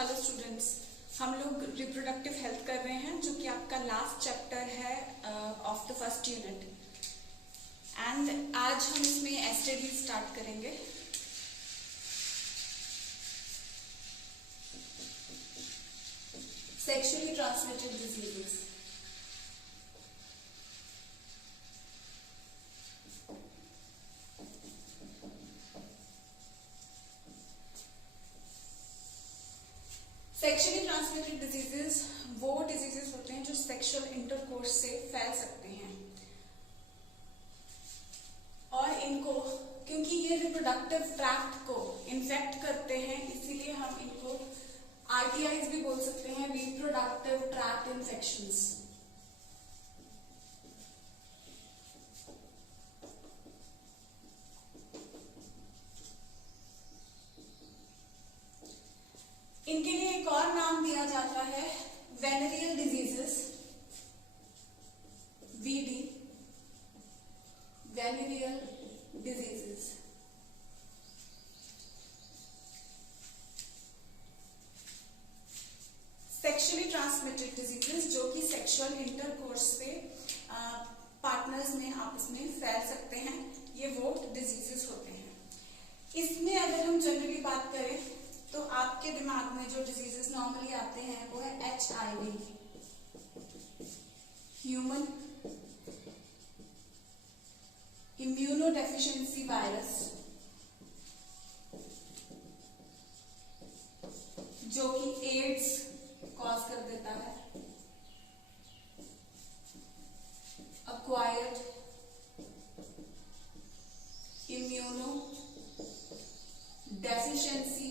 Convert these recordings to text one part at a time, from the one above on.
Hello students, हम लोग reproductive health कर रहे हैं जो कि आपका लास्ट चैप्टर है of the first unit. And आज हम इसमें एसटीडी स्टार्ट करेंगे। Sexually transmitted diseases. Sexually transmitted diseases वो डिजीजेस होते हैं जो सेक्सुअल इंटरकोर्स से फैल सकते हैं, और इनको क्योंकि ये रिप्रोडक्टिव ट्रैक्ट को इन्फेक्ट करते हैं इसीलिए हम इनको आरटीआईज भी बोल सकते हैं, रिप्रोडक्टिव ट्रैक्ट इन्फेक्शंस। इनके लिए एक और नाम दिया जाता है venereal diseases, VD, venereal diseases. Sexually transmitted diseases जो कि सेक्सुअल इंटरकोर्स से पार्टनर्स में आपस में फैल सकते हैं, ये वो डिजीजेस होते हैं। इसमें अगर हम जनरली बात करें तो आपके दिमाग में जो डिजीजेस नॉर्मली आते हैं वो है HIV, ह्यूमन इम्यूनोडेफिशिएंसी वायरस, जो कि एड्स कॉज कर देता है, अक्वायर्ड इम्यूनो डेफिशिएंसी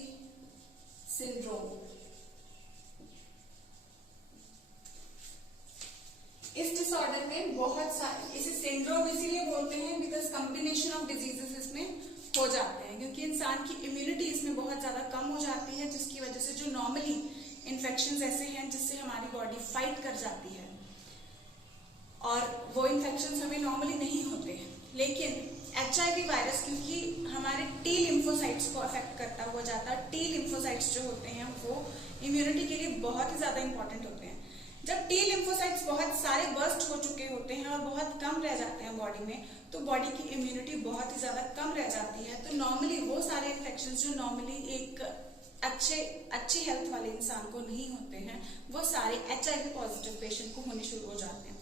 सिंड्रोम। इस डिसऑर्डर में बहुत सारे, इसे सिंड्रोम इसीलिए बोलते हैं बिकॉज कॉम्बिनेशन ऑफ डिजीजेस इसमें हो जाते हैं, क्योंकि इंसान की इम्यूनिटी इसमें बहुत ज्यादा कम हो जाती है, जिसकी वजह से जो नॉर्मली इन्फेक्शंस ऐसे हैं जिससे हमारी बॉडी फाइट कर जाती है, और वो इन्फेक्शंस हमें नॉर्मली नहीं होते हैं। लेकिन HIV वायरस क्योंकि हमारे टी लिम्फोसाइट्स को अफेक्ट करता हुआ जाता है, टी लिम्फोसाइट्स जो होते हैं वो इम्यूनिटी के लिए बहुत ही ज्यादा इंपॉर्टेंट होते हैं। जब टी लिम्फोसाइट्स बहुत सारे बर्स्ट हो चुके होते हैं और बहुत कम रह जाते हैं बॉडी में, तो बॉडी की इम्यूनिटी बहुत ही ज्यादा कम रह जाती है। तो नॉर्मली वो सारे इन्फेक्शंस जो नॉर्मली एक अच्छी हेल्थ वाले इंसान को नहीं होते हैं, वो सारे HIV पॉजिटिव पेशेंट को होने शुरू हो जाते हैं।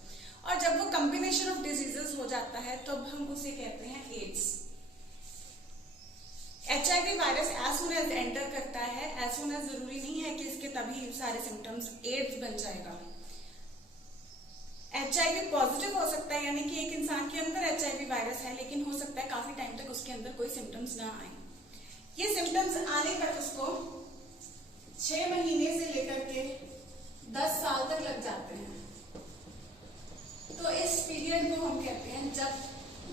और जब वो कॉम्बिनेशन ऑफ डिजीजेस हो जाता है तो हम उसे कहते हैं AIDS. HIV virus as soon as enter करता है, एज सून एज जरूरी नहीं है कि इसके तभी सारे सिम्टम्स एड्स बन जाएगा। HIV पॉजिटिव हो सकता है, यानी कि एक इंसान के अंदर HIV वायरस है, लेकिन हो सकता है काफी टाइम तक उसके अंदर कोई सिम्टम्स ना आए। ये सिम्टम्स आने तक उसको 6 महीने से लेकर के 10 साल तक लग जाते हैं। तो इस पीरियड को हम कहते हैं जब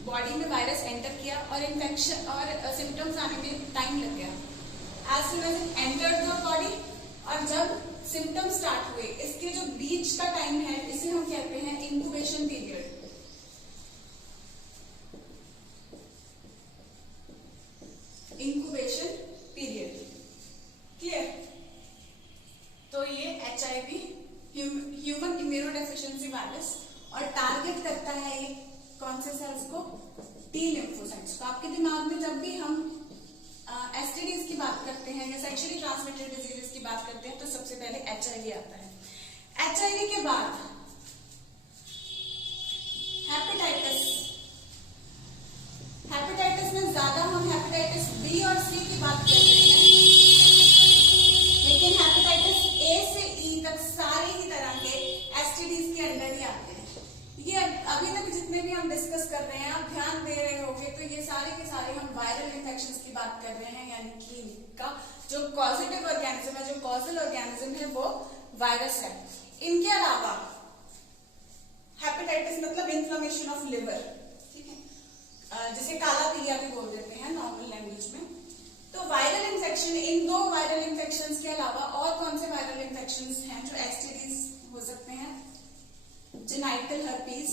बॉडी में वायरस एंटर किया और इन्फेक्शन और सिम्टम्स आने में टाइम लग गया। As soon as it entered the body और जब सिम्टम्स स्टार्ट हुए, इसके जो बीच का टाइम है इसे हम कहते हैं incubation period. Incubation period, clear? तो ये HIV ह्यूमन इम्यूनोडेफिशिएंसी वायरस, और टारगेट करता है ये कौन से सेल्स को? T lymphocytes. तो आपके दिमाग में जब भी हम एसटीडीज की बात करते हैं या सेक्सुअली ट्रांसमिटेड डिजीजेस की बात करते हैं तो सबसे पहले HIV आता है। HIV के बाद हेपेटाइटिस। हेपेटाइटिस में ज्यादा हम हेपेटाइटिस B और C की बात करते हैं, लेकिन हेपेटाइटिस A से E तक सारे ही तरह के एसटीडीज के अंडर ही आते हैं। ये अभी तक जितने भी हम डिस्कस कर रहे हैं, आप ध्यान दे रहे होंगे, तो ये सारे के सारे हम वायरल इन्फेक्शंस की बात कर रहे हैं, यानी कि इनका जो कॉजेटिव ऑर्गेनिज्म है, जो कॉजल ऑर्गेनिज्म है वो वायरस है। इनके अलावा हेपेटाइटिस मतलब इन्फ्लेमेशन ऑफ लिवर, ठीक है, जिसे काला पीलिया भी बोल देते हैं नॉर्मल लैंग्वेज में। तो वायरल इन्फेक्शन, इन 2 वायरल इन्फेक्शंस के अलावा और कौन से वायरल इन्फेक्शंस हैं जो एसटीडीज हो सकते हैं? जेनाइटल हर्पीज,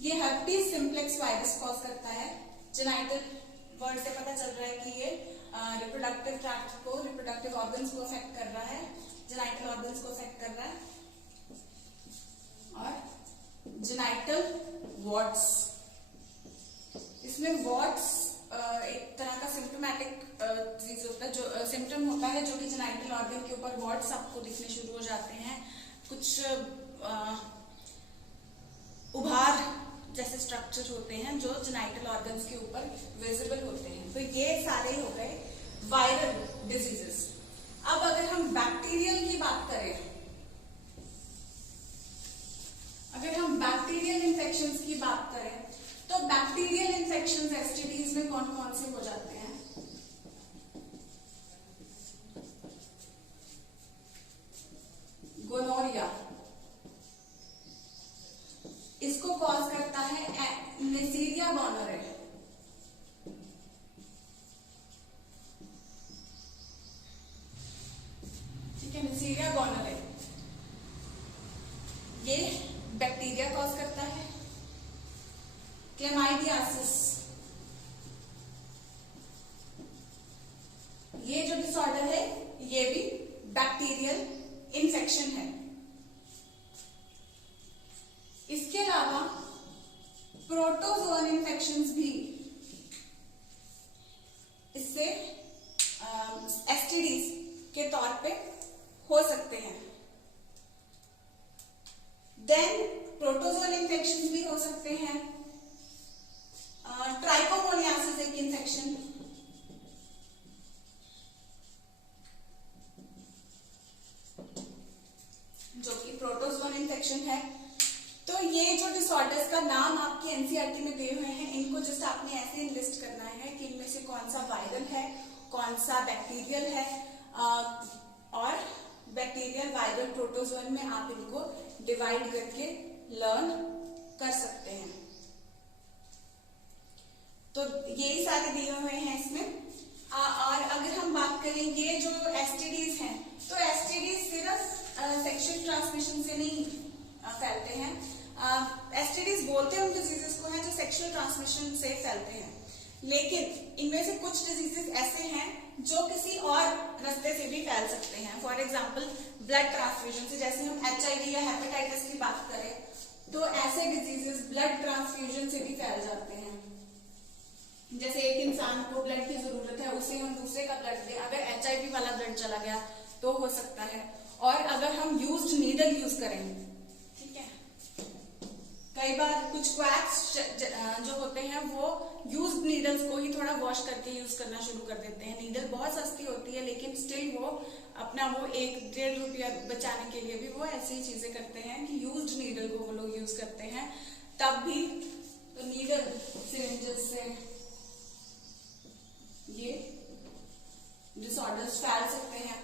ये हर्पीज सिम्प्लेक्स वायरस कॉज करता है। जेनाइटल वर्ड से पता चल रहा है कि ये रिप्रोडक्टिव ट्रैक्ट को, रिप्रोडक्टिव ऑर्गन्स को अफेक्ट कर रहा है, जेनाइटल ऑर्गन्स को अफेक्ट कर रहा है। और जेनाइटल वॉर्ड्स, इसमें वॉर्ड्स एक तरह का सिम्टोमेटिक डिजीज होता है, जो सिम्टम होता है जो कि जेनाइटल ऑर्गन के ऊपर वॉर्ड्स आपको दिखने शुरू हो जाते हैं, कुछ उभार जैसे स्ट्रक्चर होते हैं जो जेनाइटल ऑर्गन्स के ऊपर विजिबल होते हैं। तो ये सारे हो गए वायरल डिजीजेस। अब अगर हम बैक्टीरियल की बात करें, अगर हम बैक्टीरियल इन्फेक्शंस की बात करें तो बैक्टीरियल इन्फेक्शंस एसटीडीज में कौन कौन से हो जाते हैं? गोनोरिया, इसको कॉज करता है नेसीरिया गोनोरे। ठीक है, नेसीरिया गोनोरे ये बैक्टीरिया कॉज करता है। क्लेमाइडियासिस, ये जो डिसऑर्डर है ये भी बैक्टीरियल इन्फेक्शन है। इसके अलावा प्रोटोजोन इन्फेक्शंस भी इससे एसटीडीज के तौर पे हो सकते हैं। देन प्रोटोजोन इन्फेक्शंस भी हो सकते हैं। ट्राइकोमोनियासिस एक इन्फेक्शन, जो कि प्रोटोजोन इन्फेक्शन है। तो ये जो डिसऑर्डर्स का नाम आपके एनसीईआरटी में दिए हुए हैं, इनको जस्ट आपने ऐसे लिस्ट करना है कि इनमें से कौन सा वायरल है, कौन सा बैक्टीरियल है, और बैक्टीरियल, वायरल, प्रोटोजोन में आप इनको डिवाइड करके लर्न कर सकते हैं। तो यही सारे दिए हुए हैं इसमें। और अगर हम बात करें ये जो एसटीडीज हैं, तो एसटीडीज सिर्फ सेक्शुअल ट्रांसमिशन से नहीं फैलते हैं। एसटीडीज बोलते हैं उन डिजीजेस को हैं जो सेक्सुअल ट्रांसमिशन से फैलते हैं, लेकिन इनमें से कुछ डिजीजेस ऐसे हैं जो किसी और रास्ते से भी फैल सकते हैं। फॉर एग्जांपल ब्लड ट्रांसफ्यूजन से, जैसे हम एचआईवी या हेपेटाइटिस की बात करें तो ऐसे डिजीजेस ब्लड ट्रांसफ्यूजन से भी फैल जाते हैं। जैसे एक इंसान को ब्लड की जरूरत है, उसे हम दूसरे का ब्लड दें, अगर एचआईवी वाला ब्लड चला गया तो हो सकता है। और अगर हम यूज्ड नीडल यूज करें, ठीक है, कई बार कुछ क्वैक्स जो होते हैं वो यूज्ड नीडल्स को ही थोड़ा वॉश करके यूज करना शुरू कर देते हैं। नीडल बहुत सस्ती होती है, लेकिन स्टिल वो अपना वो 1-1.5 रुपया बचाने के लिए भी वो ऐसी चीजें करते हैं कि यूज्ड नीडल को वो लोग यूज करते हैं। तब भी तो नीडल सिरिंजेस से ये डिसऑर्डर्स फैल सकते हैं।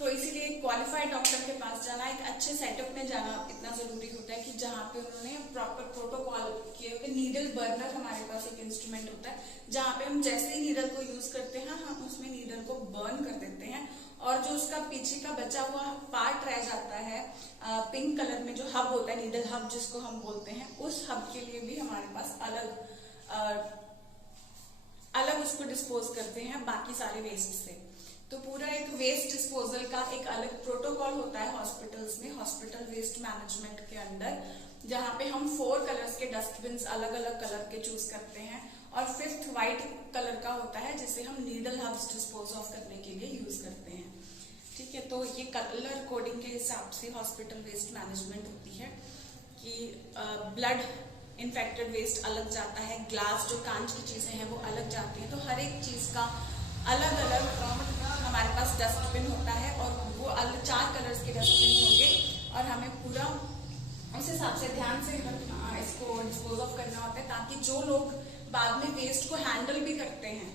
तो इसीलिए क्वालिफाइड डॉक्टर के पास जाना, एक अच्छे सेटअप में जाना इतना जरूरी होता है कि जहाँ पे उन्होंने प्रॉपर प्रोटोकॉल किए हुए। नीडल बर्नर हमारे पास एक इंस्ट्रूमेंट होता है जहाँ पे हम जैसे ही नीडल को यूज करते हैं हम उसमें नीडल को बर्न कर देते हैं, और जो उसका पीछे का बचा हुआ पार्ट रह जाता है पिंक कलर में, जो हब होता है नीडल हब जिसको हम बोलते हैं, उस हब के लिए भी हमारे पास अलग उसको डिस्पोज करते हैं बाकी सारे वेस्ट से। तो पूरा एक वेस्ट डिस्पोजल का एक अलग प्रोटोकॉल होता है हॉस्पिटल्स में, हॉस्पिटल वेस्ट मैनेजमेंट के अंदर, जहाँ पे हम 4 कलर्स के डस्टबिन अलग अलग कलर के चूज करते हैं, और 5th व्हाइट कलर का होता है जिसे हम नीडल हब्स डिस्पोज ऑफ करने के लिए यूज करते हैं। ठीक है, तो ये कलर कोडिंग के हिसाब से हॉस्पिटल वेस्ट मैनेजमेंट होती है कि ब्लड इन्फेक्टेड वेस्ट अलग जाता है, ग्लास जो कांच की चीजें हैं वो अलग जाती हैं। तो हर एक चीज का अलग अलग हमारे पास डस्टबिन होता है, और वो अलग 4 कलर्स के डस्टबिन होंगे, और हमें पूरा उस हिसाब से ध्यान से इसको डिस्पोज ऑफ करना होता है, ताकि जो लोग बाद में वेस्ट को हैंडल भी करते हैं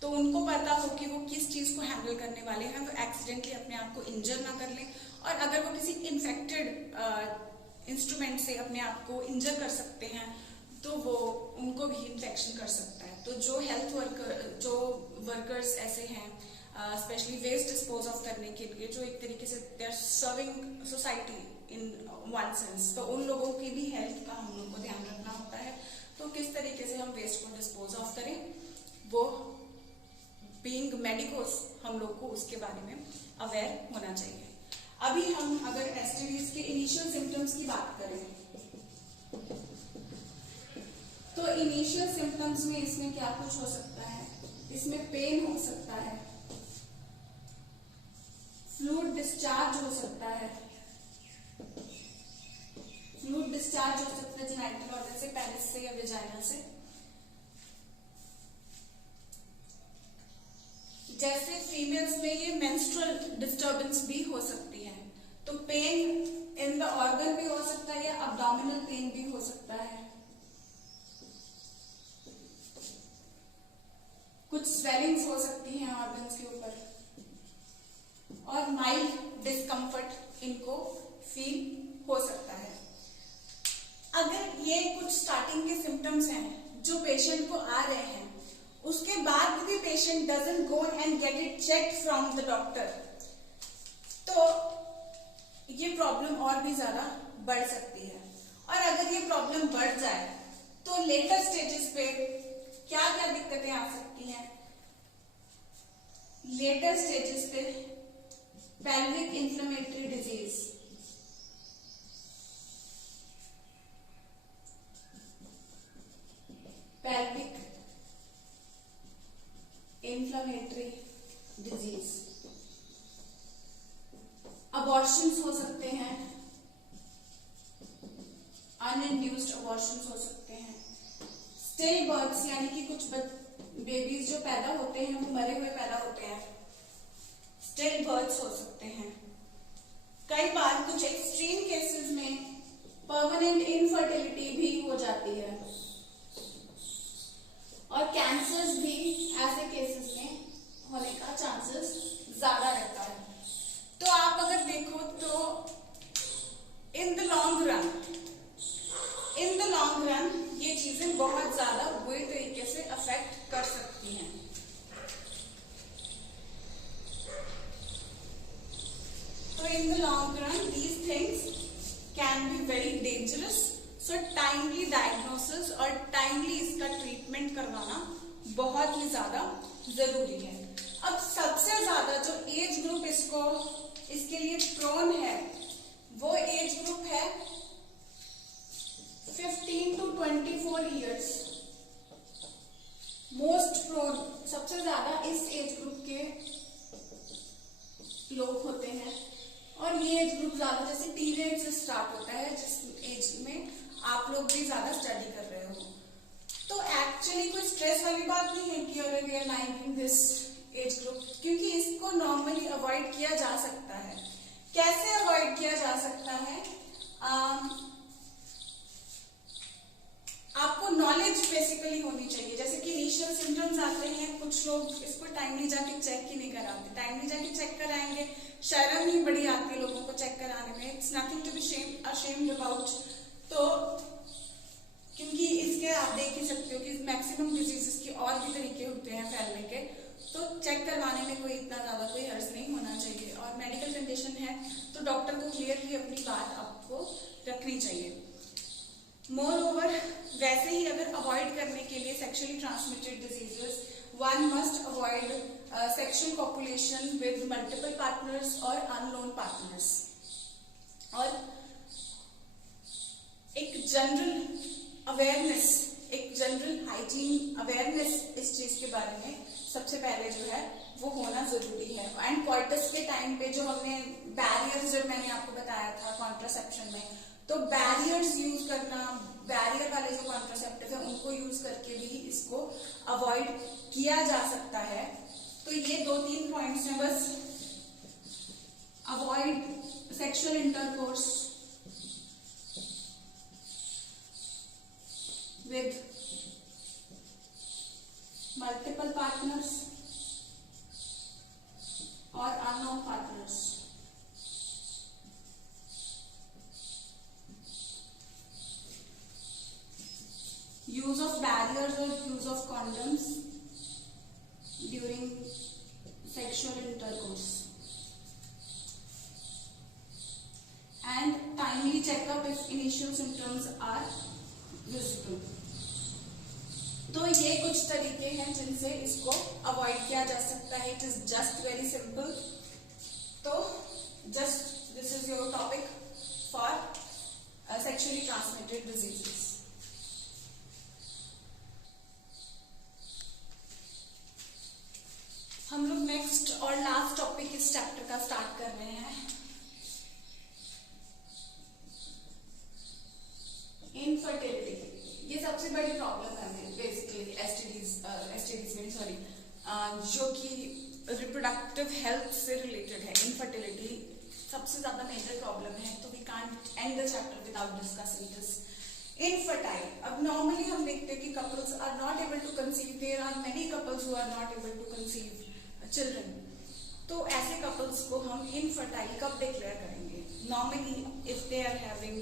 तो उनको पता हो कि वो किस चीज को हैंडल करने वाले हैं, वो एक्सीडेंटली अपने आप को इंजर ना कर लें। और अगर वो किसी इन्फेक्टेड इंस्ट्रूमेंट से अपने आप को इंजर कर सकते हैं तो वो उनको भी इन्फेक्शन कर सकता है। तो जो हेल्थ वर्कर्स ऐसे हैं स्पेशली वेस्ट डिस्पोज ऑफ करने के लिए, जो एक तरीके से they are serving society in one sense, तो उन लोगों की भी हेल्थ का हम लोग को ध्यान रखना होता है। तो किस तरीके से हम वेस्ट को डिस्पोज ऑफ करें, वो बीइंग को हम लोग को उसके बारे में अवेयर होना चाहिए। अभी हम अगर एसटीडीज के इनिशियल सिम्टम्स की बात करें तो इनिशियल सिम्टम्स में इसमें क्या कुछ हो सकता है, इसमें पेन हो सकता है, फ्लूइड डिस्चार्ज हो सकता है, फ्लूइड डिस्चार्ज हो सकता है जेनिटल ऑर्गन से, पेनिस से या वेजाइना से। जैसे फीमेल्स में ये मेंस्ट्रुअल डिस्टर्बेंस भी हो सकती है, तो पेन इन द ऑर्गन भी हो सकता है या अब्डोमिनल पेन भी हो सकता है। कुछ स्वेलिंग्स हो सकती हैं ऑर्गन्स के ऊपर, और माइल्ड डिस्कम्फर्ट इनको फील हो सकता है। अगर ये कुछ स्टार्टिंग के सिम्टम्स हैं जो पेशेंट को आ रहे हैं, उसके बाद भी patient doesn't go and get it check from the doctor, तो ये प्रॉब्लम और भी ज्यादा बढ़ सकती है। और अगर ये प्रॉब्लम बढ़ जाए तो लेटर स्टेजेस पे क्या क्या दिक्कतें आ सकती हैं। लेटर स्टेजेस पे pelvic inflammatory disease, pelvic inflammatory disease, abortions हो सकते हैं, अनइंड्यूस्ड अबॉर्शंस हो सकते हैं, स्टिल बर्थ्स यानी कि कुछ बेबीज जो पैदा होते हैं वो मरे हुए पैदा होते हैं, स्टिल बर्थ्स हो सकते हैं। कई बार कुछ एक्सट्रीम केसेस में परमानेंट इनफर्टिलिटी भी हो जाती है, और कैंसर्स भी ऐसे केसेस में होने का चांसेस ज्यादा रहता है। तो आप अगर देखो तो इन द लॉन्ग रन ये चीजें बहुत ज्यादा बुरी तरीके से अफेक्ट कर सकती हैं। तो in the long run these things can be very dangerous, so timely diagnosis और टाइमली इसका ट्रीटमेंट करवाना बहुत ही ज्यादा जरूरी है। अब सबसे ज्यादा जो एज ग्रुप इसके लिए प्रोन है वो एज ग्रुप है 15 to 24 इयर्स। मोस्ट प्रोन, सबसे ज्यादा इस एज ग्रुप के लोग होते हैं, और ये एज ग्रुप ज्यादा जैसे टीनेज से स्टार्ट होता है, जिस एज में आप लोग भी ज्यादा स्टडी कर रहे हो। तो एक्चुअली कोई स्ट्रेस वाली बात नहीं है कि अरे we are like in this age group, क्योंकि इसको नॉर्मली अवॉइड किया जा सकता है। कैसे अवॉइड किया जा सकता है? आपको नॉलेज बेसिकली होनी चाहिए। जैसे कि इनिशियल सिम्टम्स आते हैं, कुछ लोग इसको टाइमली जाके चेक ही नहीं कराते। टाइमली जाके चेक कराएंगे, शर्म ही बड़ी आती है लोगों को चेक कराने में। It's nothing to be ashamed about. तो क्योंकि इसके आप देख ही सकते हो कि मैक्सिमम डिजीजेस के और भी तरीके होते हैं फैलने के, तो चेक करवाने में कोई इतना ज्यादा कोई हर्ज नहीं होना चाहिए। और मेडिकल कंडीशन है तो डॉक्टर को क्लियरली अपनी बात आपको रखनी चाहिए। मोर ओवर, वैसे ही अगर अवॉइड करने के लिए sexually transmitted diseases, one must avoid sexual copulation with multiple partners और अननोन पार्टनर्स। और एक जनरल अवेयरनेस, एक जनरल हाइजीन अवेयरनेस इस चीज के बारे में सबसे पहले जो है वो होना जरूरी है। एंड क्वार्टर्स के टाइम पे जो हमने बैरियर्स, जो मैंने आपको बताया था कॉन्ट्रासेप्शन में, तो बैरियर्स यूज करना, बैरियर वाले जो कॉन्ट्रासेप्टिव है उनको यूज करके भी इसको अवॉइड किया जा सकता है। तो ये 2-3 पॉइंट्स हैं बस। Avoid sexual intercourse with multiple partners or unknown partners. Use of barriers or use of condoms during sexual intercourse. And timely checkup if initial symptoms are visible. तो ये कुछ तरीके हैं जिनसे इसको अवॉइड किया जा सकता है. It is just very simple. तो just this is your topic for sexually transmitted diseases. हम लोग नेक्स्ट और लास्ट टॉपिक इस चैप्टर का स्टार्ट कर रहे हैं. इनफर्टिलिटी. ये सबसे बड़ी प्रॉब्लम है बेसिकली एसटीडीज में, सॉरी, जो कि रिप्रोडक्टिव हेल्थ से रिलेटेड है. इनफर्टिलिटी सबसे ज्यादा मेजर प्रॉब्लम है. तो we can't end the chapter without discussing this. Infertile. अब नॉर्मली हम देखते हैं कि couples are not able to conceive. There are many couples who are not able to conceive children. तो ऐसे कपल्स को हम इनफर्टाइल कब डिक्लेयर करेंगे? Normally if they are having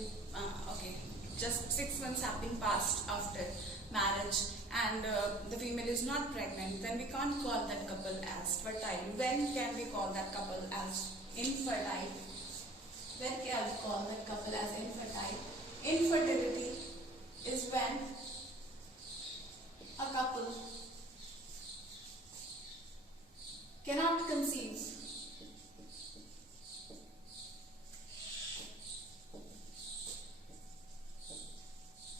just 6 months have been passed after marriage and the female is not pregnant, then we can't call that couple as fertile. When can we call that couple as infertile? When can we call that couple as infertile? Infertility is when a couple cannot conceive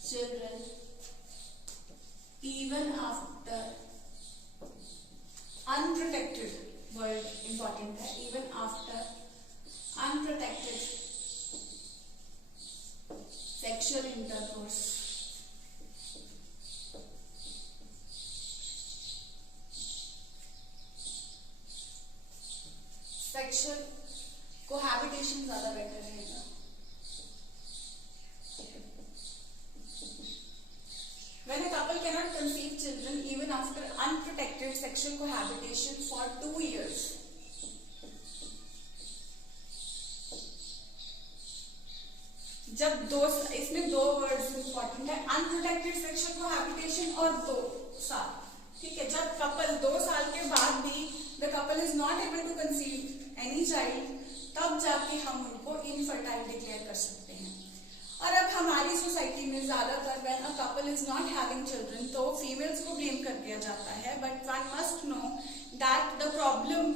children even after unprotected, word important है, even after unprotected sexual intercourse. Sexual cohabitation ज्यादा better रहेगा. When a couple cannot conceive children even after unprotected sexual cohabitation for 2 years, जब इसमें 2 words important है, unprotected sexual cohabitation और 2 साल. ठीक है. जब कपल 2 साल के बाद भी the couple is not able to conceive any child, तब जाके हम उनको इनफर्टाइल डिक्लेयर कर सकते हैं. और अब हमारी सोसाइटी में ज्यादातर when a couple is not having children तो फीमेल्स को ब्लेम कर दिया जाता है. But one must know that the problem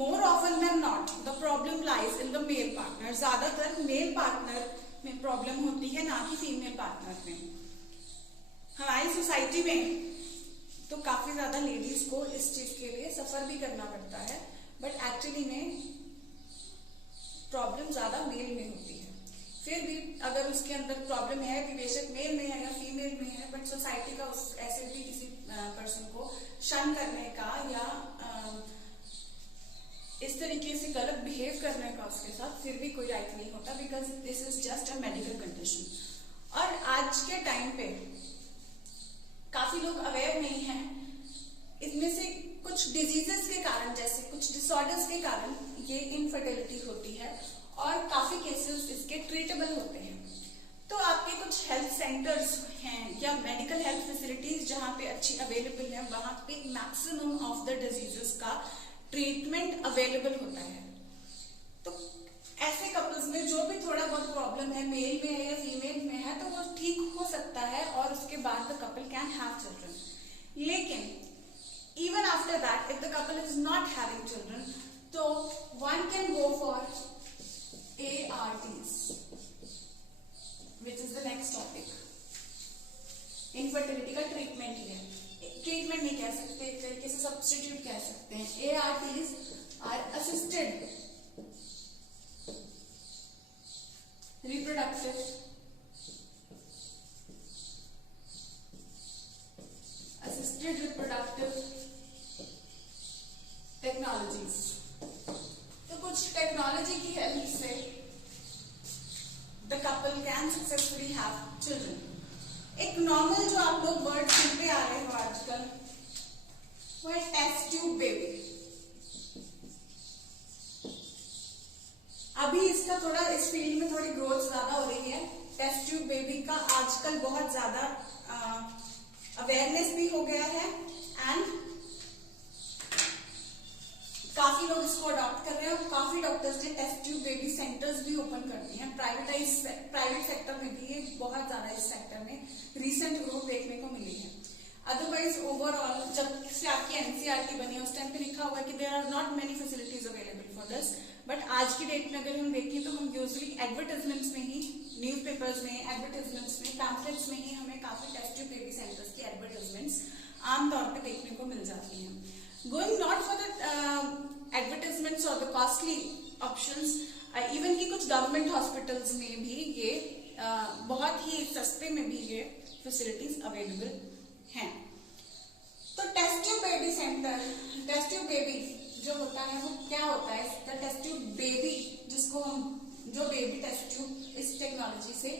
more often than not the problem lies in the male partner. ज्यादातर मेल पार्टनर में प्रॉब्लम होती है, ना कि फीमेल पार्टनर में. हमारी सोसाइटी में तो काफी ज्यादा लेडीज को इस चीज के लिए सफर भी करना पड़ता है. बट एक्चुअली में प्रॉब्लम ज्यादा मेल में होती है. फिर भी अगर उसके अंदर प्रॉब्लम है कि बेशक मेल में है या फीमेल में है, बट सोसाइटी का ऐसे भी किसी पर्सन को शन करने का या इस तरीके से गलत बिहेव करने का उसके साथ फिर भी कोई राइट नहीं होता, because this is just a medical condition. और आज के टाइम पे काफी लोग अवेयर नहीं है. इसमें से कुछ डिजीजेस के कारण, जैसे कुछ डिसऑर्डर्स के कारण ये इनफर्टिलिटी होती है और काफी केसेस इसके ट्रीटेबल होते हैं. तो आपके कुछ हेल्थ सेंटर्स हैं या मेडिकल हेल्थ फैसिलिटीज जहां पे अच्छी अवेलेबल है, वहां पे मैक्सिमम ऑफ द डिजीजेस का ट्रीटमेंट अवेलेबल होता है. तो ऐसे कपल्स में जो भी थोड़ा बहुत प्रॉब्लम है, मेल में है या फीमेल में है, तो वो ठीक हो सकता है और उसके बाद the couple can have children. लेकिन even after that, if the couple is not having children, so one can go for ARTs, which is the next topic. Infertility का ट्रीटमेंट ही है. ट्रीटमेंट नहीं कह सकते, एक तरीके से सब्स्टिट्यूट कह सकते हैं. ARTs are assisted reproductive technologies. तो कुछ टेक्नोलॉजी की हेल्प से the couple can successfully have children. एक नॉर्मल जो आप लोग वर्ड सुनते आ रहे हो आजकल, वो है टेस्ट ट्यूब बेबी. अभी इसका थोड़ा इस फील्ड में थोड़ी ग्रोथ ज्यादा हो रही है. टेस्ट ट्यूब बेबी का आजकल बहुत ज्यादा अवेयरनेस भी हो गया है एंड काफी लोग इसको अडॉप्ट कर रहे हैं. और काफी डॉक्टर्स ने टेस्ट ट्यूब बेबी सेंटर्स भी ओपन कर दिए हैं. प्राइवेट सेक्टर में भी ये बहुत ज्यादा इस सेक्टर में रीसेंट ग्रोथ देखने को मिली है. अदरवाइज ओवरऑल जब से आपकी एनसीईआरटी बनी उस टाइम पे लिखा हुआ है कि there are not many facilities available for this, but आज की डेट में अगर हम देखें तो हम यूजुअली एडवर्टाइजमेंट्स में ही, न्यूज़पेपर्स में, एडवर्टाइजमेंट्स में, पैम्फलेट्स में ही हमें काफी टेस्ट ट्यूब बेबी सेंटर्स की एडवर्टाइजमेंट्स आमतौर पे देखने को मिल जाती हैं। Going not for the advertisements और द कॉस्टली ऑप्शंस, इवन कि कुछ गवर्नमेंट हॉस्पिटल्स में भी ये बहुत ही सस्ते में भी ये फैसिलिटीज अवेलेबल हैं। तो test tube baby centre, test tube baby जो होता है वो क्या होता है? द टेस्ट ट्यूब बेबी, जिसको हम, जो बेबी टेस्ट ट्यूब इस टेक्नोलॉजी से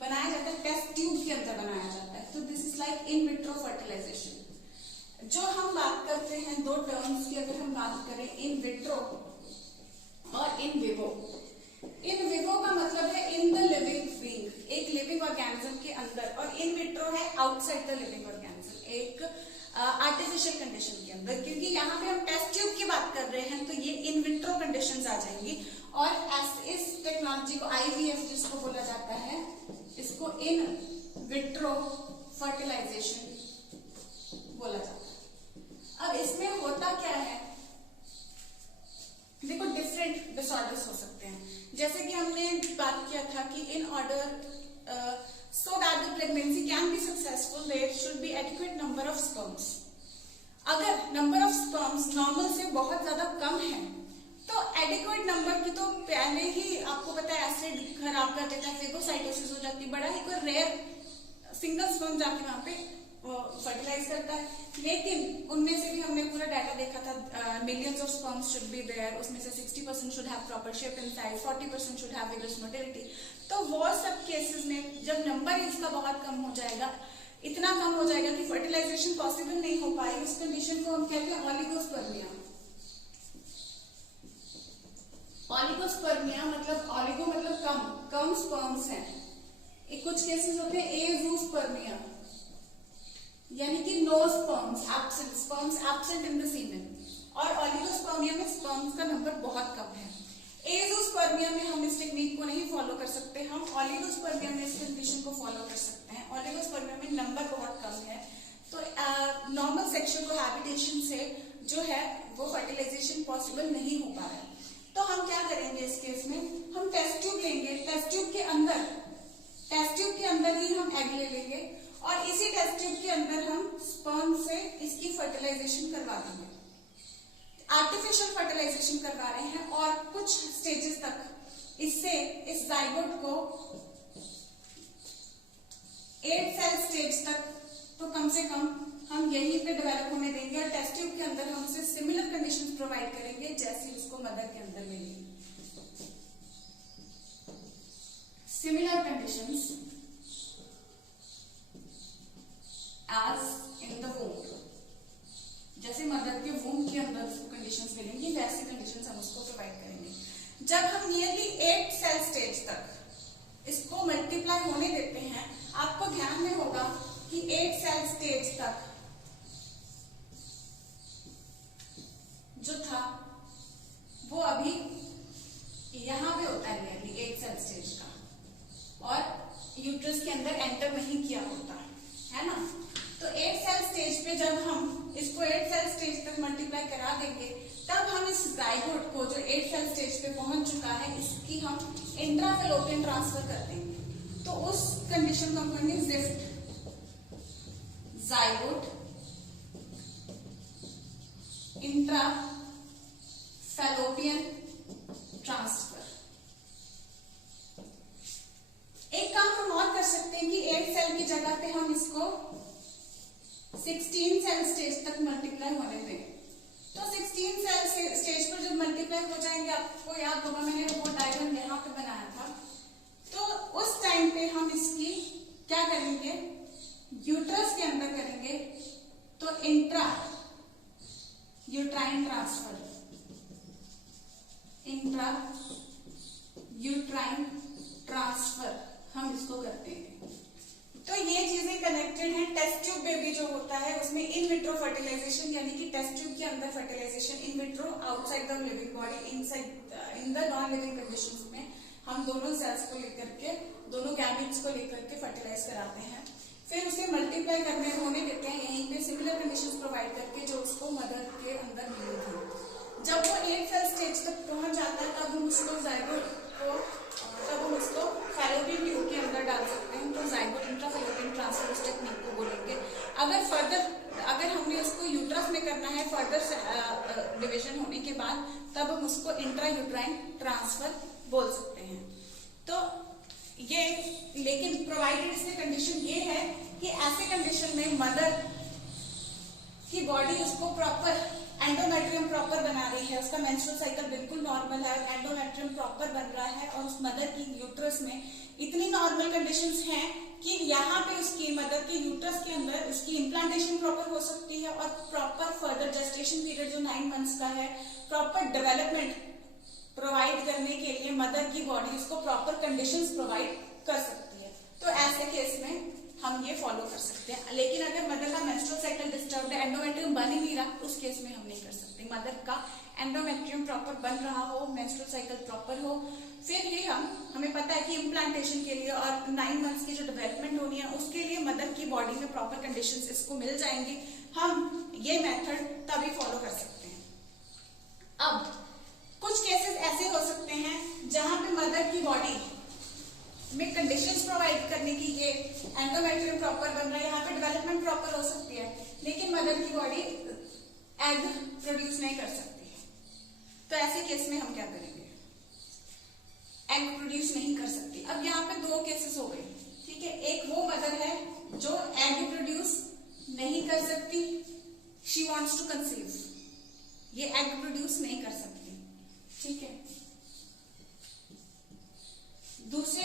बनाया जाता है, टेस्ट ट्यूब के अंदर बनाया जाता है। तो this is like in vitro fertilisation. जो हम बात करते हैं दो टर्म्स की, अगर हम बात करें इन विट्रो और इन विवो। इन विवो का मतलब है इन द लिविंग बीइंग, एक लिविंग ऑर्गेनिज्म के अंदर, और इन विट्रो है आउटसाइड द लिविंग ऑर्गेनिज्म, एक आर्टिफिशियल कंडीशन के अंदर। क्योंकि यहाँ पे हम टेस्ट ट्यूब की बात कर रहे हैं तो ये इन विट्रो कंडीशंस आ जाएंगी, और इस टेक्नोलॉजी को आईवीएफ जिसको बोला जाता है, इसको इन विट्रो फर्टिलाइजेशन बोला जाता है। अब इसमें होता क्या है, देखो डिफरेंट डिसऑर्डर्स हो सकते हैं, जैसे कि हमने बात किया था कि in order so that the pregnancy can be successful there should be adequate number of sperms। अगर number of sperms normal से बहुत ज्यादा कम है तो adequate number की तो पहले ही आपको पता है एसिड खराब कर देता है, फेगोसाइटोसिस हो जाती है, बड़ा ही कोई रेयर सिंगल स्पर्म जाके वहां पे फर्टिलाइज करता है। लेकिन उनमें से भी हमने पूरा डाटा देखा था, millions of sperms should be there, उसमें से 60% should have proper shape and size, 40% should have vigorous motility. तो वो सब केसेस में जब नंबर इसका बहुत कम हो जाएगा, इतना कम हो जाएगा कि फर्टिलाइजेशन पॉसिबल नहीं हो पाई, उस कंडीशन को हम कहते हैं ऑलिगोस्पर्मिया। ऑलिगोस्पर्मिया मतलब, ऑलिगो मतलब कम स्पर्म्स हैं। कुछ केसेस होते हैं एजूस्पर्मिया, यानी कि no sperms, absent in the semen, और ऑलिगोस्पर्मिया में स्पर्म्स का नंबर बहुत कम है। एजोस्पर्मिया में हम इस टेक्निक को नहीं फॉलो कर सकते, हम ऑलिगोस्पर्मिया में इस कंडीशन को फॉलो कर सकते हैं। ऑलिगोस्पर्मिया में नंबर बहुत कम है, तो नॉर्मल सेक्सुअल कोहैबिटेशन से जो है वो फर्टिलाइजेशन पॉसिबल नहीं हो पा रहा है। तो हम क्या करेंगे इस केस में, हम टेस्ट ट्यूब लेंगे, टेस्ट ट्यूब के अंदर ही हम एग ले लेंगे, और इसी टेस्ट ट्यूब के अंदर हम स्पर्म से इसकी फर्टिलाइजेशन करवा देंगे। आर्टिफिशियल फर्टिलाइजेशन करवा रहे हैं, और कुछ स्टेजेस तक इससे इस जाइगोट को 8 सेल स्टेज तक तो कम से कम हम यहीं पे डेवलप होने देंगे, और टेस्ट ट्यूब के अंदर हम उसे सिमिलर कंडीशंस प्रोवाइड करेंगे जैसी उसको मदर के अंदर मिली। Similar conditions as in the womb, जैसे मदर के वूम के अंदर उसको कंडीशंस मिलेंगी वैसी कंडीशंस हम उसको प्रोवाइड करेंगे। जब हम नियरली 8 सेल स्टेज तक इसको मल्टीप्लाई होने देते हैं, आपको ध्यान में होगा कि 8 सेल स्टेज तक जो था वो अभी यहां पे होता है, नियरली 8 सेल स्टेज का, और यूट्रस के अंदर एंटर नहीं किया होता है ना। तो 8 सेल स्टेज पे जब हम इसको 8 सेल स्टेज तक मल्टीप्लाई करा देंगे, तब हम इस जाइगोट को जो 8 सेल स्टेज पे पहुंच चुका है, इसकी हम इंट्राफेलोपियन ट्रांसफर कर देंगे। तो उस कंडीशन को हम कहेंगे ज़िफ्ट, जाइगोट इंट्राफेलोपियन ट्रांसफर। एक काम हम और कर सकते हैं कि 8 सेल की जगह पे हम इसको 16 सेल स्टेज तक मल्टीप्लाई होने दें। तो 16 सेल स्टेज पर जब मल्टीप्लाई हो जाएंगे, आपको याद होगा मैंने वो डायग्राम यहाँ पे बनाया था, तो उस टाइम पे हम इसकी क्या करेंगे, यूट्रस के अंदर करेंगे, तो intra uterine transfer, intra uterine transfer हम इसको करते हैं। तो ये चीजें कनेक्टेड हैं। टेस्ट ट्यूब बेबी जो होता है उसमें इन विट्रो फर्टिलाइजेशन, यानी कि टेस्ट ट्यूब के अंदर fertilisation, in vitro outside the living body, inside in the non living conditions में हम दोनों सेल्स को लेकर के, दोनों गैमेट्स को लेकर के फर्टिलाइज कराते हैं। फिर उसे मल्टीप्लाई होने देते हैं यहीं पे सिमिलर कंडीशंस प्रोवाइड करके जो उसको मदर के अंदर मिली थी। जब वो 8 सेल स्टेज तक पहुंच जाता है तब हम उसको फैलोपियन ट्यूब के अंदर डाल सकते हैं, तो जाइगोट इंट्राफैलोपियन ट्रांसफर उस टेक्निक को बोलेंगे। अगर हमने उसको यूट्रस में करना है फर्दर डिवीजन होने के बाद, तब हम उसको इंट्रा यूट्राइन ट्रांसफर बोल सकते हैं। तो ये, लेकिन प्रोवाइडेड इसमें कंडीशन ये है कि ऐसे कंडीशन में मदर की बॉडी उसको प्रॉपर एंडोमेट्रियम प्रॉपर बना रही है, उसका मेंस्ट्रुअल साइकिल बिल्कुल नॉर्मल है, एंडोमेट्रियम प्रॉपर बन रहा है, और उस मदर की यूट्रस में इतनी नॉर्मल कंडीशंस हैं कि यहाँ पे उसकी मदर के यूट्रस के अंदर उसकी इम्प्लांटेशन प्रॉपर हो सकती है, और प्रॉपर फर्दर जेस्टेशन पीरियड जो 9 मंथ्स का है, प्रॉपर डेवलपमेंट प्रोवाइड करने के लिए मदर की बॉडी उसको प्रॉपर कंडीशंस प्रोवाइड कर सकती है। तो ऐसे केस में हम ये फॉलो कर सकते हैं। लेकिन अगर मदर का मेंस्ट्रुअल साइकिल डिस्टर्ब है, एंडोमेट्रियम बन ही नहीं रहा, उस केस में हम नहीं कर सकते। मदर का एंडोमेट्रियम प्रॉपर बन रहा हो, मेंस्ट्रुअल साइकिल प्रॉपर हो, फिर ही हमें पता है कि इम्प्लांटेशन के लिए और 9 मंथ्स की जो डेवलपमेंट होनी है उसके लिए मदर की बॉडी में प्रॉपर कंडीशंस इसको मिल जाएंगी। हम ये मेथड तभी फॉलो कर सकते हैं। अब कुछ केसेस ऐसे हो सकते हैं जहां पे मदर की बॉडी में कंडीशंस प्रोवाइड करने की, ये एंडोमेट्रियम प्रॉपर बन रहा है, यहाँ पे डेवलपमेंट प्रॉपर हो सकती है, लेकिन मदर की बॉडी एग प्रोड्यूस नहीं कर सकती है। तो ऐसे केस में हम क्या करेंगे? एग प्रोड्यूस नहीं कर सकती। अब यहाँ पे 2 केसेस हो गए, ठीक है। एक वो मदर है जो एग प्रोड्यूस नहीं कर सकती, शी वांट्स टू कंसीव, ये एग प्रोड्यूस नहीं कर सकती, ठीक है। दूसरे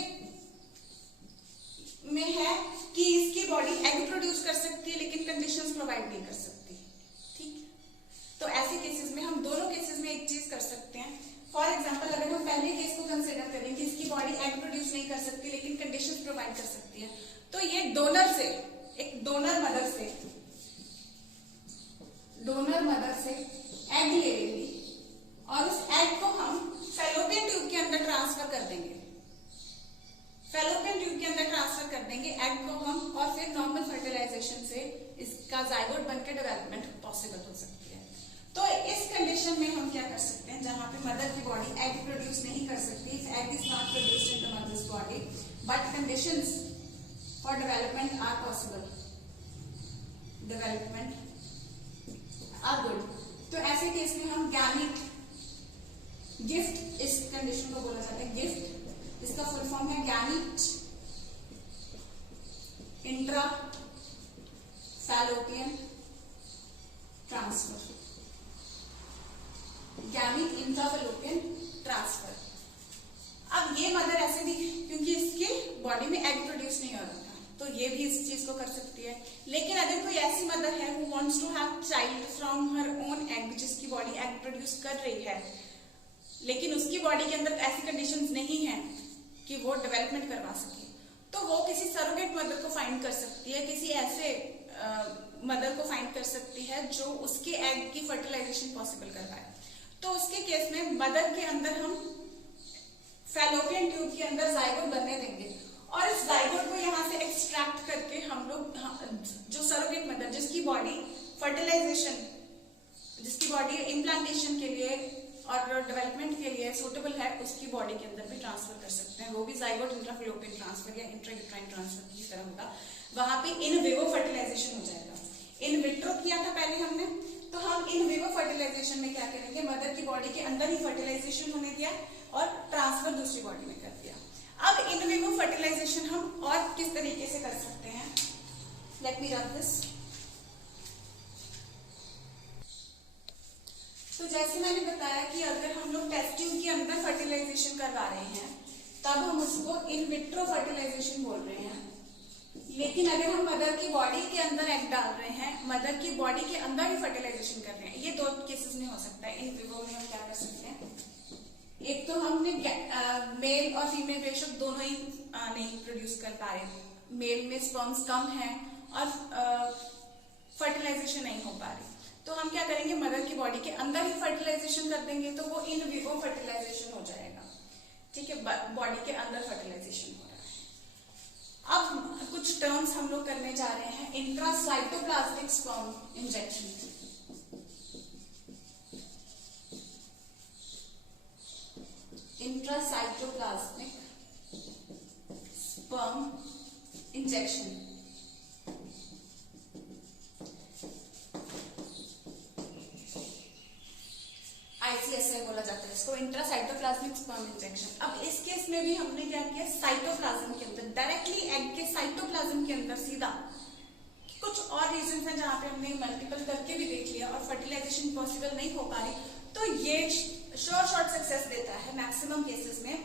में है कि इसकी बॉडी एग प्रोड्यूस कर सकती है लेकिन कंडीशंस प्रोवाइड नहीं कर सकती, ठीक। तो ऐसे केसेस में हम दोनों केसेस में एक चीज कर सकते हैं। फॉर एग्जांपल, अगर हम पहले केस को कंसीडर करें कि इसकी बॉडी एग प्रोड्यूस नहीं कर सकती लेकिन कंडीशंस प्रोवाइड कर सकती है, तो ये एक डोनर मदर से एग ले लेंगे और उस एग को हम फैलोपियन ट्यूब के अंदर ट्रांसफर कर देंगे, एग को हम, और फिर नॉर्मल फर्टिलाइजेशन से इसका जाइगोट बनकर डेवलपमेंट पॉसिबल हो सकती है। तो इस कंडीशन में हम क्या कर सकते हैं, जहां पे मदर की बॉडी एग प्रोड्यूस नहीं कर सकती, egg is not produced in the mother's body but conditions for development are possible, development are good. तो ऐसे केस में हम गैमीट गिफ्ट, इस कंडीशन को बोला जाता है गिफ्ट, इसका फुल फॉर्म है gamete intra fallopian transfer, gamete intrafallopian transfer. अब ये मदर ऐसे भी, क्योंकि इसके बॉडी में एग प्रोड्यूस नहीं हो रहा था, तो ये भी इस चीज को कर सकती है। लेकिन अगर कोई ऐसी मदर है who wants to have child from her own egg, जिसकी बॉडी एग प्रोड्यूस कर रही है लेकिन उसकी बॉडी के अंदर ऐसी कंडीशंस नहीं है कि वो डेवलपमेंट करवा सके, तो वो किसी सरोगेट मदर को फाइंड कर सकती है, किसी ऐसे मदर को फाइंड कर सकती है जो उसके एग की फर्टिलाइजेशन पॉसिबल करवाए। तो उसके केस में मदर के अंदर हम फैलोपियन ट्यूब के अंदर जाइगोट बनने देंगे और इस जाइगोट को यहाँ से एक्सट्रैक्ट करके हम लोग जो सरोगेट मदर जिसकी बॉडी फर्टिलाइजेशन, जिसकी बॉडी इम्प्लांटेशन के लिए और डेवलपमेंट के लिए सूटेबल है, उसकी बॉडी के अंदर भी ट्रांसफर कर सकते हैं। वो भी जाइगोट इंट्राफैलोपियन ट्रांसफर या इंट्रायूट्राइन ट्रांसफर की तरह होगा। वहां पे इन विवो फर्टिलाइजेशन हो जाएगा। इन विट्रो किया था पहले हमने, तो हम इन विवो फर्टिलाइजेशन में क्या करेंगे, मदर की बॉडी के अंदर ही फर्टिलाइजेशन होने दिया और ट्रांसफर दूसरी बॉडी में कर दिया। अब इन विवो फर्टिलाइजेशन हम और किस तरीके से कर सकते हैं, लेट मी रब दिस। तो जैसे मैंने बताया कि अगर हम लोग टेस्ट ट्यूब के अंदर फर्टिलाइजेशन करवा रहे हैं तब हम उसको इन विट्रो फर्टिलाइजेशन बोल रहे हैं। लेकिन अगर हम मदर की बॉडी के अंदर एग डाल रहे हैं, मदर की बॉडी के अंदर ही फर्टिलाइजेशन कर रहे हैं, ये 2 केसेस में हो सकता है। इन विवो में हम क्या कर सकते हैं, एक तो हमने मेल और फीमेल रेशो दोनों ही नहीं प्रोड्यूस कर पा रहे, मेल में स्पर्म्स कम है और फर्टिलाइजेशन नहीं हो पा रही, तो हम क्या करेंगे, मदर की बॉडी के अंदर ही फर्टिलाइजेशन कर देंगे, तो वो इन विवो फर्टिलाइजेशन हो जाएगा। ठीक है, बॉडी के अंदर फर्टिलाइजेशन हो रहा है। अब कुछ टर्म्स हम लोग करने जा रहे हैं। Intracytoplasmic sperm injection, intracytoplasmic sperm injection. ICSI बोला जाता है इसको, इंट्रासाइटोप्लाज्मिक स्पर्म इंजेक्शन। अब इस केस में भी हमने क्या किया, साइटोप्लाज्म के अंदर डायरेक्टली एग के साइटोप्लाज्म के अंदर सीधा। कुछ और रीजन है जहां पे हमने मल्टीपल करके भी देख लिया और फर्टिलाइजेशन पॉसिबल नहीं हो पा रही, तो ये शॉर्ट सक्सेस देता है मैक्सिमम केसेस में।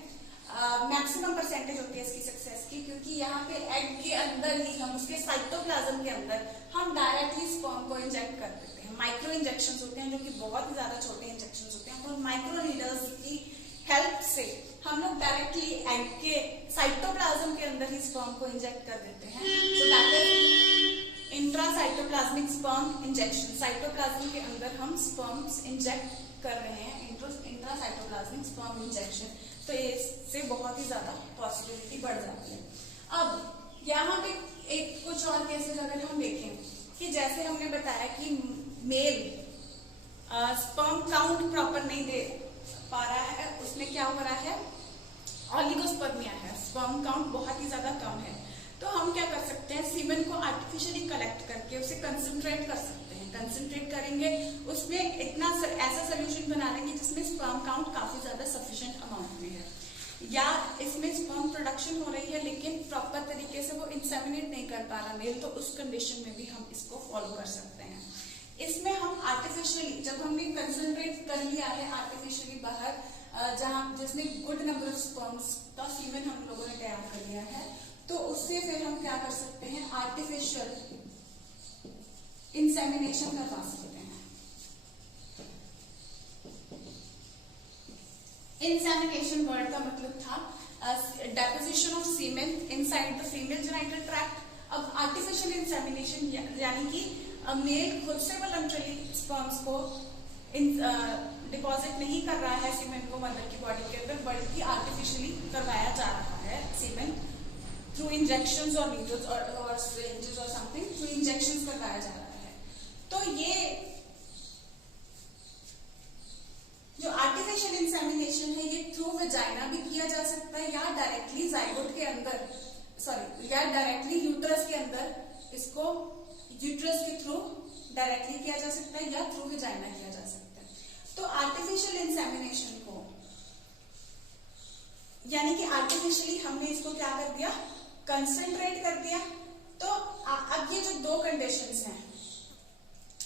मैक्सिमम परसेंटेज होती है इसकी सक्सेस की, क्योंकि यहाँ पे एग के अंदर ही हम उसके साइटोप्लाज्म के अंदर हम डायरेक्टली स्पर्म को इंजेक्ट कर देते हैं। माइक्रो इंजेक्शंस होते हैं जो कि बहुत ही ज्यादा छोटे इंजेक्शंस होते हैं, और माइक्रो नीडल्स की हेल्प से हम लोग डायरेक्टली एग के साइटोप्लाज्म के अंदर ही स्पर्म को इंजेक्ट कर देते हैं। So that is intracytoplasmic sperm injection. Cytoplasm के अंदर हम स्पर्म्स इंजेक्ट कर रहे हैं, इंट्रासाइटोप्लाज्मिक स्पर्म इंजेक्शन। तो इससे बहुत ही ज्यादा पॉसिबिलिटी बढ़ जाती है। अब यहाँ पे एक कुछ और केसेस अगर हम देखें कि जैसे हमने बताया कि मेल स्पर्म काउंट प्रॉपर नहीं दे पा रहा है, उसमें क्या हो रहा है, ऑलिगोस्पर्मिया है, स्पर्म काउंट बहुत ही ज्यादा कम है, तो हम क्या कर सकते हैं, सीमेन को आर्टिफिशियली कलेक्ट करके उसे कंसंट्रेट कर सकते हैं। कंसंट्रेट करेंगे, उसमें इतना ऐसा सोल्यूशन बना लेंगे जिसमें स्पर्म काउंट काफी ज्यादा सफिशिएंट अमाउंट में है, या इसमें स्पर्म प्रोडक्शन हो रही है लेकिन प्रॉपर तरीके से वो इंसेमिनेट नहीं कर पा रहा मेल, तो उस कंडीशन में भी हम इसको फॉलो कर सकते हैं। इसमें हम आर्टिफिशियली, जब हमने कंसंट्रेट कर लिया है आर्टिफिशियली बाहर, जहां जिसमें गुड नंबर ऑफ स्पर्म्स का सीमेन हम लोगों ने तैयार कर लिया है, तो उससे फिर हम क्या कर सकते हैं, आर्टिफिशियल इंसेमिनेशन करवा सकते हैं। इंसेमिनेशन वर्ड का मतलब था deposition of semen inside the female genital tract. अब आर्टिफिशियल इंसेमिनेशन यानी कि मेल खुद से वॉलंटरी स्पर्म्स को डिपॉजिट नहीं कर रहा है सीमेन को मदर की बॉडी के अंदर, बल्कि आर्टिफिशियली करवाया जा रहा है सीमेन थ्रू इंजेक्शंस और नीडल्स और सिरिंजेस और समथिंग, थ्रू इंजेक्शंस करवाया जा रहा है। तो ये जो आर्टिफिशियल इंसेमिनेशन है ये थ्रू वेजाइना भी किया जा सकता है, या डायरेक्टली जाइगोट के अंदर, या डायरेक्टली यूट्रस के अंदर, इसको यूट्रस के थ्रू डायरेक्टली किया जा सकता है, या थ्रू वेजाइना किया जा सकता है। तो आर्टिफिशियल इंसेमिनेशन को, यानी कि आर्टिफिशियली हमने इसको क्या कर दिया, कंसंट्रेट कर दिया। तो अब ये जो दो कंडीशंस हैं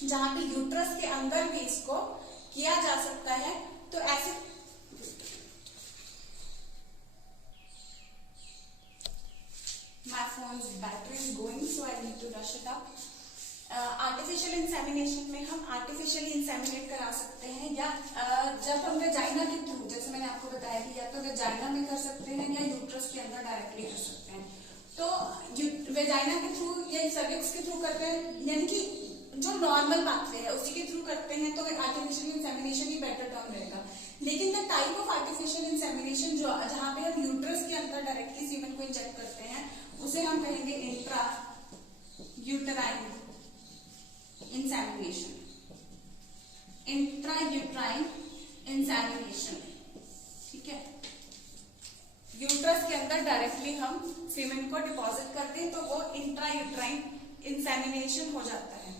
जहां पे यूट्रस के अंदर भी इसको किया जा सकता है, तो ऐसे my phone's battery is going so I need to rush it up। Artificial insemination में हम आर्टिफिशियली इंसेमिनेट करा सकते हैं, या जब हम वेजाइना के थ्रू, जैसे मैंने आपको बताया कि या तो वेजाइना में कर सकते हैं या यूट्रस के अंदर डायरेक्टली कर सकते हैं। तो वेजाइना के थ्रू या सर्विक्स के थ्रू करते हैं, यानी कि जो नॉर्मल पाथवे है उसी के थ्रू करते हैं, तो आर्टिफिशियल इंसेमिनेशन ही बेटर टर्म रहेगा। लेकिन the type of artificial insemination जो जहां पे हम यूट्रस के अंदर डायरेक्टली सीमेन को इंजेक्ट करते हैं, उसे हम कहेंगे intra uterine insemination. Intra uterine insemination, ठीक है। यूट्रस के अंदर डायरेक्टली हम सीमेन को डिपॉजिट करते हैं, तो वो इंट्रा यूटराइन इंसेमिनेशन हो जाता है,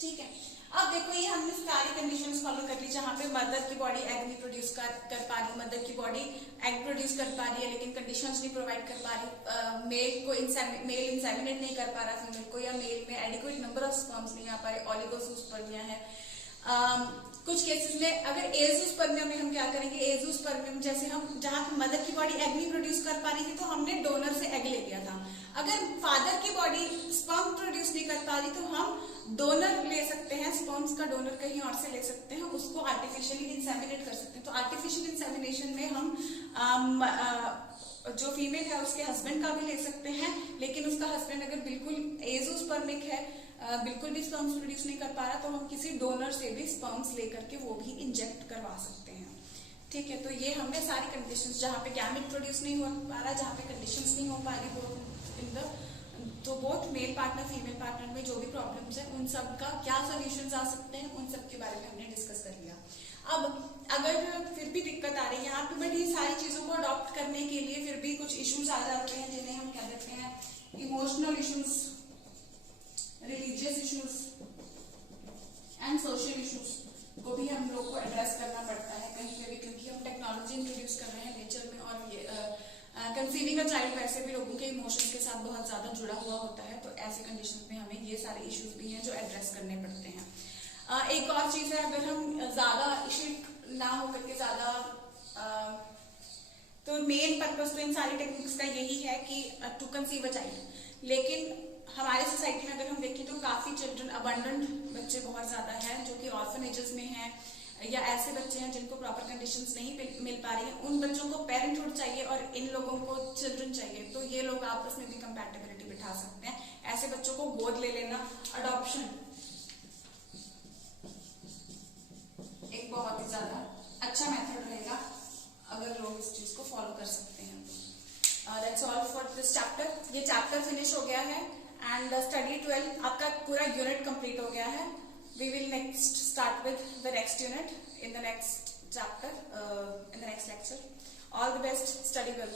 ठीक है। अब देखो ये हमने सारी कंडीशंस फॉलो कर ली, जहां पे मदर की बॉडी एग नहीं प्रोड्यूस कर पा रही, मदर की बॉडी एग प्रोड्यूस कर पा रही है लेकिन कंडीशंस नहीं प्रोवाइड कर पा रही, मेल इंसेमिनेट नहीं कर पा रहा फीमेल को, या मेल में एडिक्वेट नंबर ऑफ स्पर्म्स नहीं आ पा रहे, ऑलिगोस्पर्मिया है। कुछ केसेस में अगर एजोस्पर्मिया में हम क्या करेंगे, एजोस्पर्मिया में जैसे हम जहां मदर की बॉडी एग नहीं प्रोड्यूस कर पा रही थी, तो हमने डोनर से एग ले लिया था। अगर फादर की बॉडी स्पर्म प्रोड्यूस नहीं कर पा रही, तो हम डोनर ले सकते हैं, स्पर्म्स का डोनर कहीं और से ले सकते हैं, उसको आर्टिफिशियली इंसेमिनेट कर सकते हैं। तो आर्टिफिशियल इंसेमिनेशन में हम जो फीमेल है उसके हस्बैंड का भी ले सकते हैं, लेकिन उसका हस्बैंड अगर बिल्कुल एजोस्पर्मिक है, बिल्कुल भी स्पर्म्स प्रोड्यूस नहीं कर पा रहा, तो हम किसी डोनर से भी स्पर्म्स लेकर के वो भी इंजेक्ट करवा सकते हैं, ठीक है। तो ये हमने सारी कंडीशंस, जहां पे गैमेट प्रोड्यूस नहीं हो पा रहा, जहां पे कंडीशंस नहीं हो पा रही, वो इन द, तो both male partner female partner में जो भी प्रॉब्लम्स है उन सब का क्या सोल्यूशंस आ सकते हैं, उन सब के बारे में हमने डिस्कस कर लिया। अब अगर फिर भी दिक्कत आ रही है यहाँ पे, बट ये सारी चीजों को अडॉप्ट करने के लिए फिर भी कुछ इश्यूज आ जाते हैं जिन्हें हम कह देते हैं emotional issues, religious issues and social issues को भी हम लोग को एड्रेस करना पड़ता है कहीं पे भी, क्योंकि हम टेक्नोलॉजी इंट्रोड्यूस कर रहे हैं नेचर में, और ये कंसीविंग अ चाइल्ड वैसे भी लोगों के इमोशंस के साथ बहुत ज्यादा जुड़ा हुआ होता है, तो ऐसी कंडीशन में हमें ये सारे इश्यूज भी हैं जो एड्रेस करने पड़ते हैं। एक और चीज है, अगर हम ज्यादा इश्यू ना होकर के ज्यादा, तो मेन पर्पस तो इन सारी टेक्निक्स का यही है कि टू कंसीव अ चाइल्ड, लेकिन हमारे सोसाइटी में अगर हम देखें तो काफी चिल्ड्रन अबंडेंट बच्चे बहुत ज्यादा हैं जो कि ऑर्फनेजेस में हैं, या ऐसे बच्चे हैं जिनको प्रॉपर कंडीशंस नहीं मिल पा रही हैं, उन बच्चों को पेरेंटहुड चाहिए और इन लोगों को चिल्ड्रन चाहिए, तो ये लोग आपस में भी कंपैटिबिलिटी बिठा सकते हैं। ऐसे बच्चों को गोद ले लेना, अडॉप्शन एक बहुत ही ज्यादा अच्छा मेथड रहेगा अगर लोग इस चीज को फॉलो कर सकते हैं। That's all for this chapter. ये चैप्टर फिनिश हो गया है एंड स्टडी 12 आपका पूरा यूनिट कंप्लीट हो गया है। We will next start with the next unit in the next chapter, in the next lecture. All the best, study well.